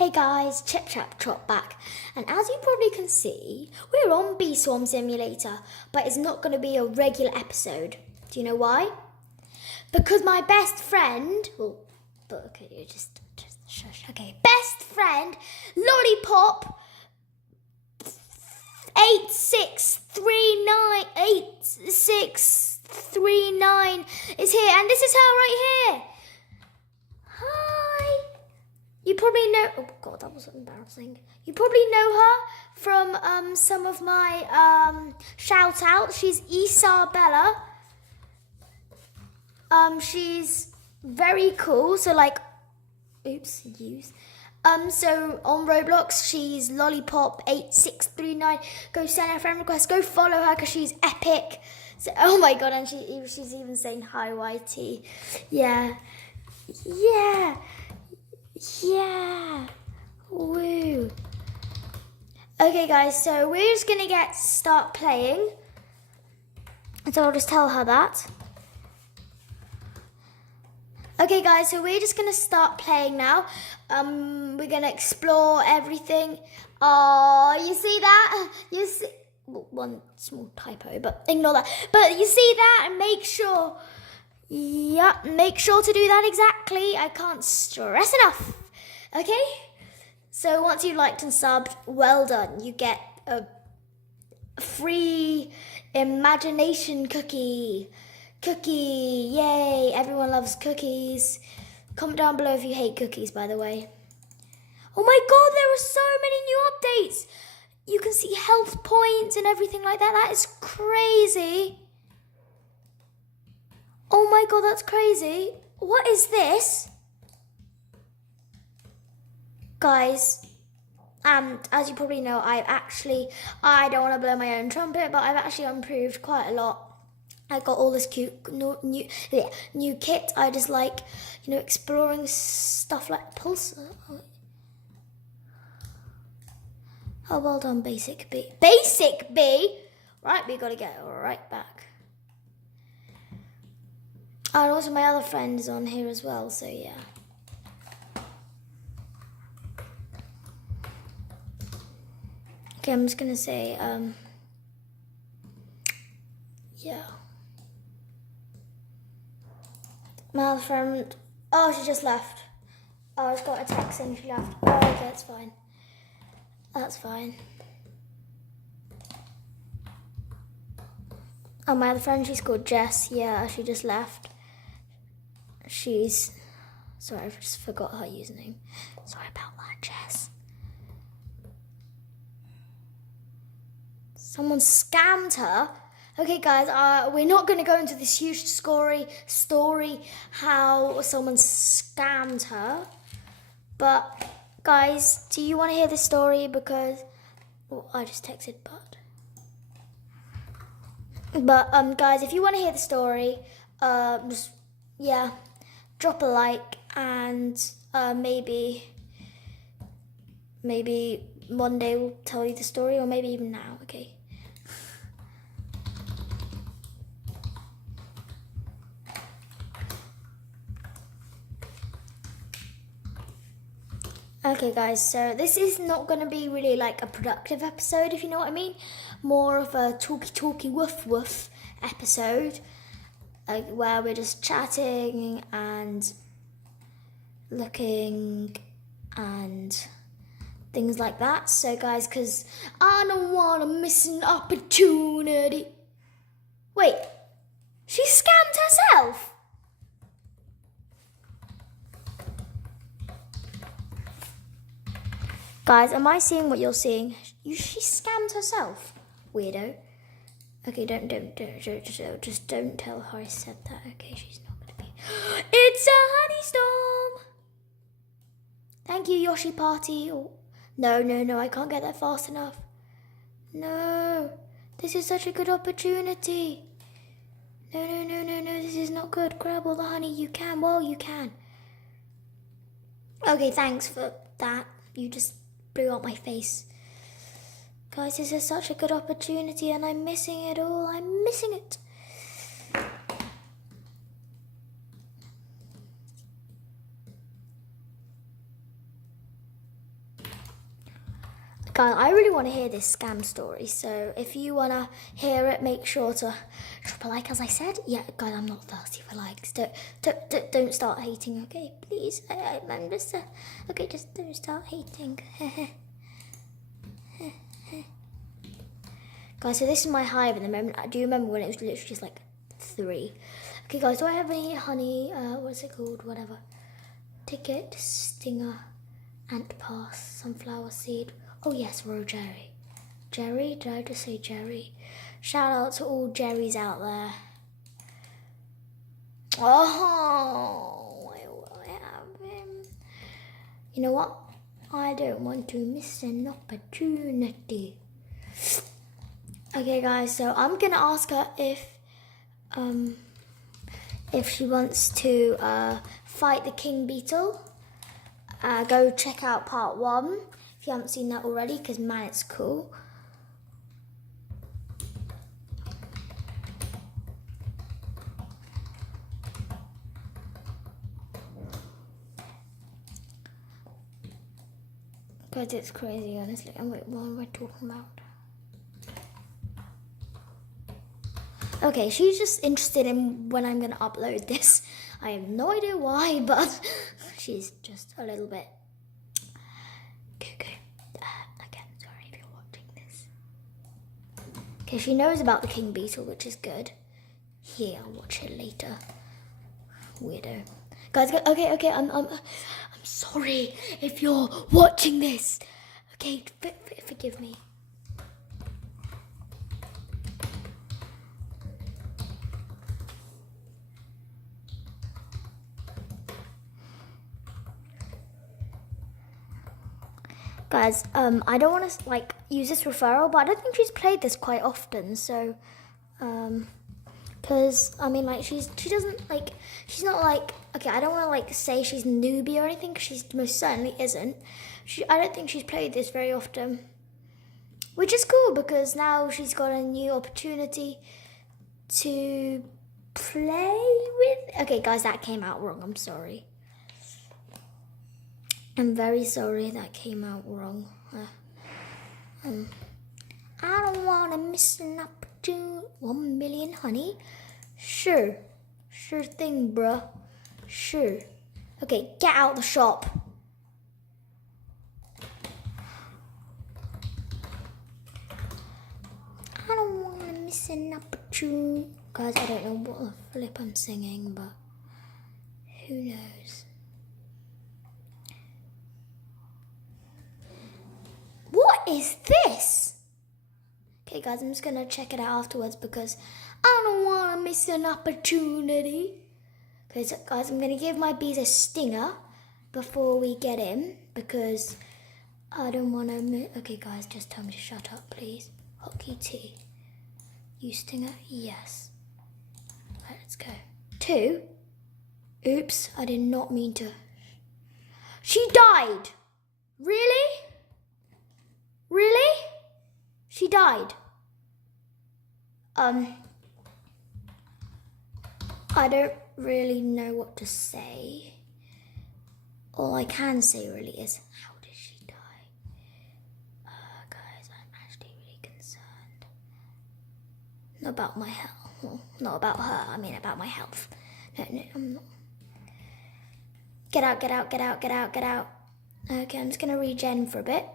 Hey guys, Chip Chap Chop back, and as you probably can see, we're on Bee Swarm Simulator, but it's not going to be a regular episode. Do you know why? Because my best friend, okay, you just shush. Okay, best friend, Lollipop 8639 is here, and this is her right here. Hi. You probably know. Oh God, that was embarrassing. You probably know her from some of my shout outs. She's ISAbella. She's very cool. So so on Roblox, she's Lollipop 8639. Go send her a friend request. Go follow her because she's epic. So, oh my God, and she's even saying hi, YT. Yeah. Woo. Okay, guys, so we're just gonna start playing. So I'll just tell her that. Okay, guys, so we're just gonna start playing now. We're gonna explore everything. Oh, you see that? You see one small typo, but ignore that. But you see that, and make sure to do that exactly. I can't stress enough. Okay? So once you've liked and subbed, well done. You get a free imagination cookie. Yay. Everyone loves cookies. Comment down below if you hate cookies, by the way. Oh my God, there are so many new updates. You can see health points and everything like that. That is crazy. Oh my God, that's crazy. What is this? Guys, as you probably know, I don't want to blow my own trumpet, but I've actually improved quite a lot. I got all this cute new kit. I just like, exploring stuff like Pulse. Oh, well done, Basic B. Basic B? Right, we got to get right back. Oh, and also my other friend is on here as well, so yeah. Okay, I'm just gonna say, yeah. My other friend, oh, she just left. Oh, I just got a text saying she left. Oh, okay, that's fine. That's fine. Oh, my other friend, she's called Jess. Yeah, she just left. Sorry, I just forgot her username. Sorry about that, Jess. Someone scammed her. Okay, guys, we're not going to go into this huge story how someone scammed her. But, guys, do you want to hear this story? Because, I just texted Bud. But, guys, if you want to hear the story, drop a like and maybe one day we'll tell you the story, or maybe even now, okay? Okay, guys, so this is not going to be really like a productive episode, if you know what I mean. More of a talky woof episode, where we're just chatting and looking and things like that. So, guys, because I don't want to miss an opportunity. Wait, she scammed herself? Guys, am I seeing what you're seeing? She scammed herself, weirdo. Okay, don't tell her I said that. Okay, she's not gonna be. It's a honey storm. Thank you, Yoshi Party. Oh, no, I can't get that fast enough. No, this is such a good opportunity. No, this is not good. Grab all the honey you can while you can. Okay, thanks for that. You just blew out my face. Guys, this is such a good opportunity and I'm missing it all. I'm missing it. Guys, I really want to hear this scam story, so if you want to hear it, make sure to drop a like, as I said. Yeah, guys, I'm not thirsty for likes. Don't start hating, okay? Please. I'm just... okay, just don't start hating. Guys, so this is my hive at the moment. Do you remember when it was literally just like 3? Okay, guys, do I have any honey? What's it called? Whatever. Ticket, stinger, ant pass, sunflower seed. Oh yes, raw Jerry. Jerry? Did I just say Jerry? Shout out to all Jerrys out there. Oh, I will have him. You know what? I don't want to miss an opportunity. Okay, guys, so I'm gonna ask her if she wants to fight the king beetle. Go check out part 1 if you haven't seen that already, because man, it's cool. Guys, it's crazy, honestly. And wait, what am I talking about? Okay, she's just interested in when I'm going to upload this. I have no idea why, but she's just a little bit cuckoo. Again, sorry if you're watching this. Okay, she knows about the king beetle, which is good. Yeah, I'll watch it later. Weirdo. Guys, okay, I'm sorry if you're watching this. Okay, forgive me. Guys, I don't want to like use this referral, but I don't think she's played this quite often. So, because I mean, like she doesn't like, she's not like, okay, I don't want to like say she's newbie or anything, because she most certainly isn't. I don't think she's played this very often, which is cool because now she's got a new opportunity to play with. Okay, guys, that came out wrong. I'm sorry. I'm very sorry that came out wrong. I don't want to miss an opportunity. 1 million honey? Sure. Sure thing, bruh. Sure. Okay, get out the shop. I don't want to miss an opportunity. Guys, I don't know what the flip I'm singing, but who knows? What is this? Okay, guys, I'm just going to check it out afterwards because I don't want to miss an opportunity. Okay, so guys, I'm going to give my bees a stinger before we get in because I don't want to miss. Okay, guys, just tell me to shut up, please. Hotkey T. You stinger? Yes. Right, let's go. 2. Oops, I did not mean to. She died. Really? Really? She died. I don't really know what to say. All I can say really is, how did she die? Guys, I'm actually really concerned. Not about my health. Well, not about her, I mean about my health. No, I'm not. Get out, get out, get out, get out, get out. Okay, I'm just gonna regen for a bit.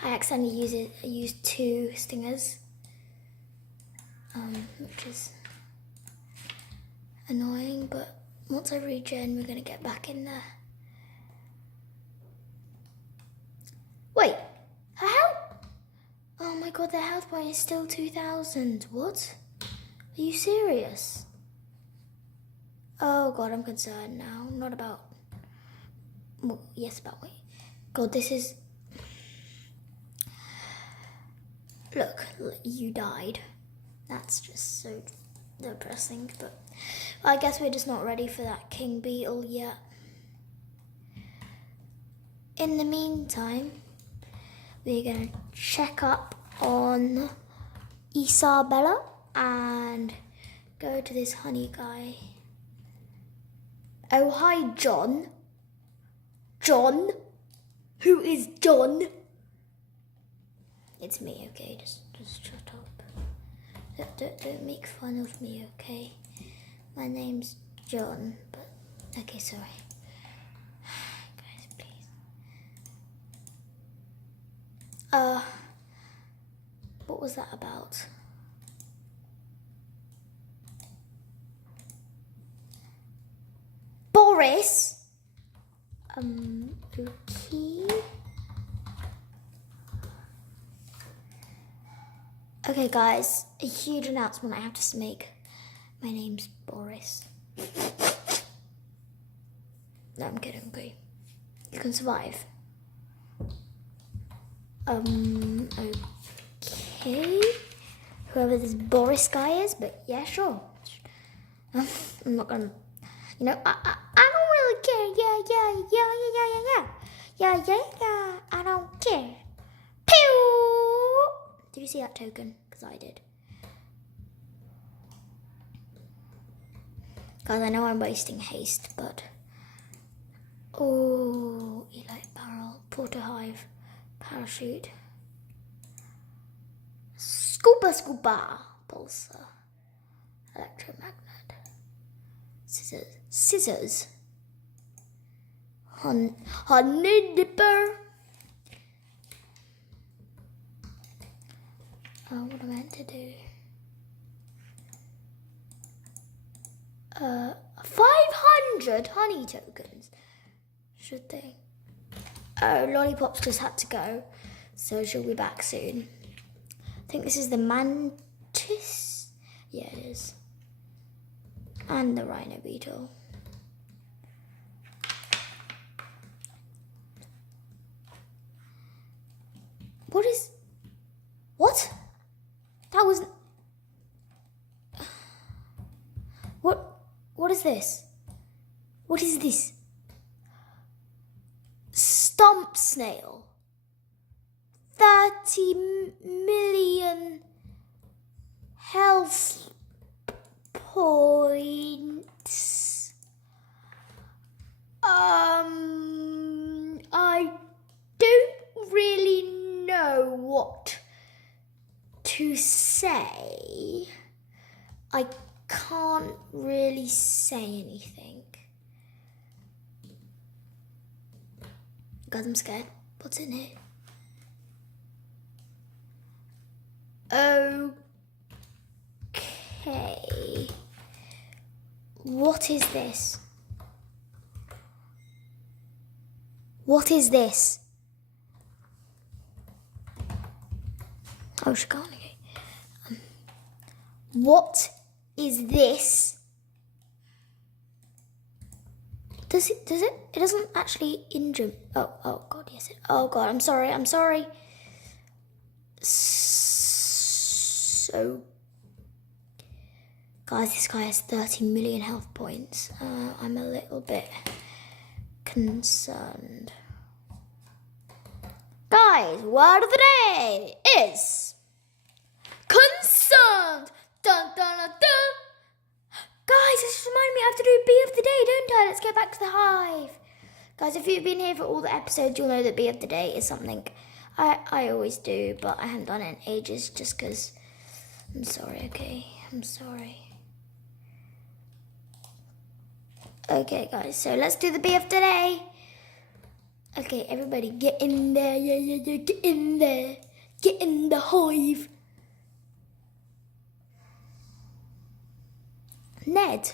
I accidentally used 2 stingers, which is annoying, but once I regen, we're gonna get back in there. Wait, her health? Oh my god, their health point is still 2,000. What? Are you serious? Oh god, I'm concerned now. Not about, well, yes, about wait. God, this is, look, you died. That's just so depressing, but I guess we're just not ready for that king beetle yet. In the meantime, we're gonna check up on ISAbella and go to this honey guy. Oh, hi, John. John? Who is John? It's me, okay? Just shut up. Don't make fun of me, okay? My name's John, but okay, sorry. Guys, please. What was that about? Boris? Okay. Okay, guys, a huge announcement I have to make. My name's Boris. No, I'm kidding, okay. You can survive. Okay. Whoever this Boris guy is, but yeah, sure. I'm not gonna, you know, I don't really care. Yeah. I don't care. Pew! Did you see that token? Because I did. Guys, I know I'm wasting haste, but... Oh, Elite Barrel, Porter Hive, Parachute. Scooper, Pulsar, Electromagnet, Scissors, Honey Dipper. Oh, what am I meant to do? 500 honey tokens. Should they? Oh, Lollipop's just had to go, so she'll be back soon. I think this is the mantis. Yeah, it is. And the rhino beetle. What? That was... What is this? What is this? Stump snail. 30 million health points. I don't really know what to say. I can't really say anything. Guys, I'm scared. What's in here? Okay. What is this? What is this? Oh, she can't. Okay. What is this? Does it? It doesn't actually injure. Oh God, yes. Oh God, I'm sorry. So, guys, this guy has 30 million health points. I'm a little bit concerned. Guys, word of the day is concerned. Dun dun dun dun. Guys, this reminded me I have to do a bee of the day, don't I? Let's get back to the hive. Guys, if you've been here for all the episodes, you'll know that bee of the day is something I always do, but I haven't done it in ages just because I'm sorry, okay? I'm sorry. Okay, guys, so let's do the bee of the day. Okay, everybody get in there. Yeah, get in there. Get in the hive. Ned.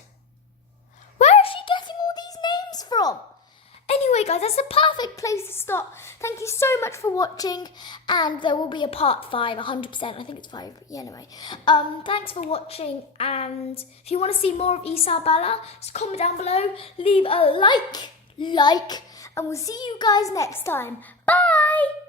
Where is she getting all these names from? Anyway, guys, that's the perfect place to stop. Thank you so much for watching, and there will be a part 5, 100%. I think it's 5. Yeah, anyway. Thanks for watching, and if you want to see more of ISAbella, just comment down below, leave a like, and we'll see you guys next time. Bye!